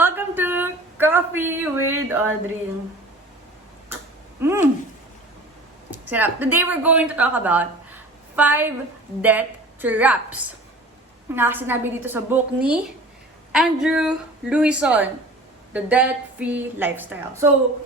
Welcome to Coffee with Audrey. Sarap. Today we're going to talk about 5 debt traps na sinabi dito sa book ni Andrew Lewison, The Debt-Free Lifestyle. So,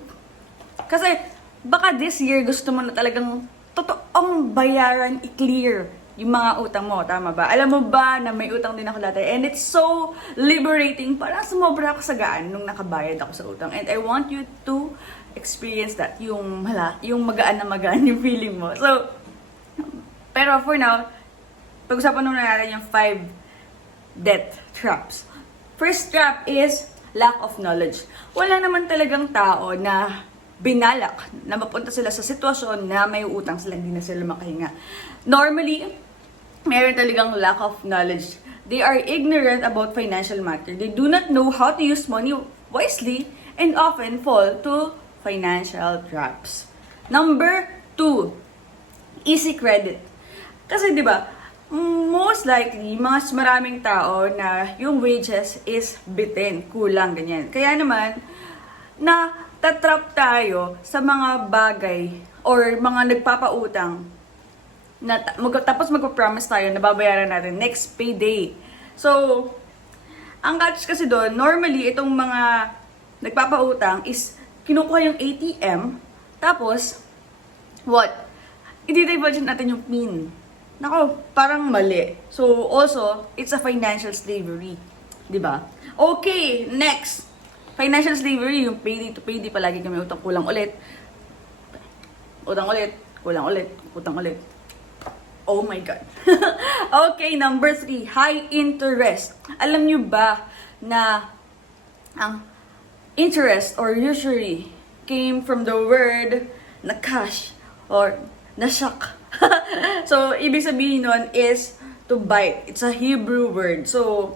kasi baka this year gusto mo na talagang totoong bayaran i-clear yung mga utang mo, tama ba? Alam mo ba na may utang din ako dati? And it's so liberating. Parang sumobra ako sa gaan nung nakabayad ako sa utang. And I want you to experience that. Yung magaan na magaan yung feeling mo. So, pero for now, pag-usapan muna natin yung 5 debt traps. First trap is lack of knowledge. Wala naman talagang tao na binalak na mapunta sila sa sitwasyon na may utang sila, hindi na sila makahinga. Normally, meron talagang lack of knowledge. They are ignorant about financial matter. They do not know how to use money wisely and often fall to financial traps. Number 2, easy credit. Kasi 'di ba, most likely mas maraming tao na yung wages is bitin, kulang ganyan. Kaya naman na tatrap tayo sa mga bagay or mga nagpapautang na tapos magpa-promise tayo na babayaran natin next payday. So, ang catch kasi doon, normally itong mga nagpapautang is kinukuha yung ATM, tapos what? I-divulge natin yung PIN. Nako, parang mali. So, also, it's a financial slavery. 'Di ba? Okay, next. Financial slavery, yung payday to payday, palagi kami utang, kulang ulit. Utang ulit, kulang ulit, utang ulit. Oh my God. Okay, number 3, high interest. Alam nyo ba na ang interest or usury came from the word na cash or na shock. So, ibig sabihin nun is to bite. It's a Hebrew word. So,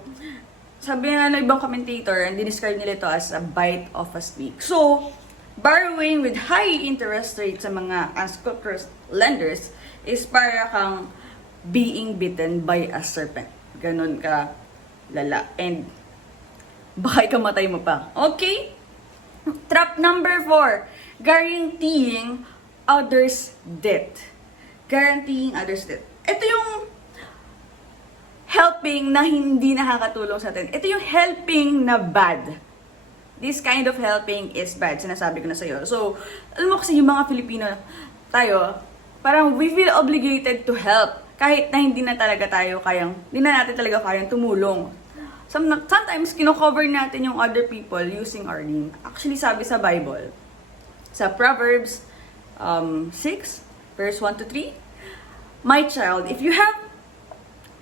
sabi nga ng ibang commentator, and dinescribe nila ito as a bite of a snake. So, borrowing with high interest rates sa mga unscrupulous lenders is para kang being bitten by a serpent. Ganon ka lala. And baka ikamatay mo pa. Okay? Trap number 4, guaranteeing others' debt. Guaranteeing others' debt. Ito yung helping na hindi nakakatulong sa atin. Ito yung helping na bad. This kind of helping is bad. Sinasabi ko na sa'yo. So, alam mo kasi yung mga Filipino tayo, parang we feel obligated to help kahit na hindi na natin talaga kayang tumulong. Sometimes, kino-cover natin yung other people using our name. Actually, sabi sa Bible, sa Proverbs 6, verse 1 to 3, "My child, if you have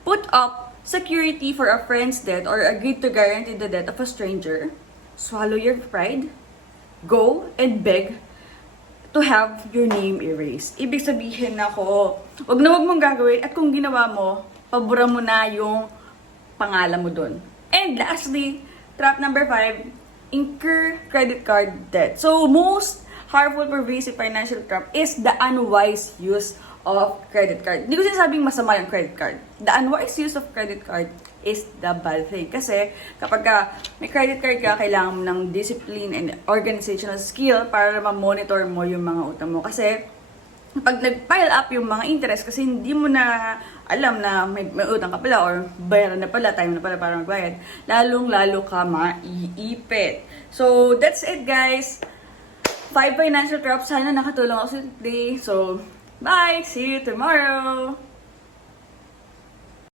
put up security for a friend's debt or agreed to guarantee the debt of a stranger, swallow your pride, go and beg to have your name erased." Ibig sabihin ako, wag mong gagawin, at kung ginawa mo, pabura mo na yung pangalan mo dun. And lastly, trap number 5, incur credit card debt. So, most harmful pervasive financial trap is the unwise use of credit card. Hindi ko sinasabing masama yung credit card. The unwise use of credit card is the bad thing. Kasi kapag may credit card ka, kailangan mo ng discipline and organizational skill para ma-monitor mo yung mga utang mo. Kasi pag nag-pile up yung mga interest, kasi hindi mo na alam na may utang ka pala or bayaran na pala, time na pala para magbayad, lalong-lalo ka maiipit. So, that's it guys. 5 financial traps. Sana nakatulong ako today. So, bye! See you tomorrow!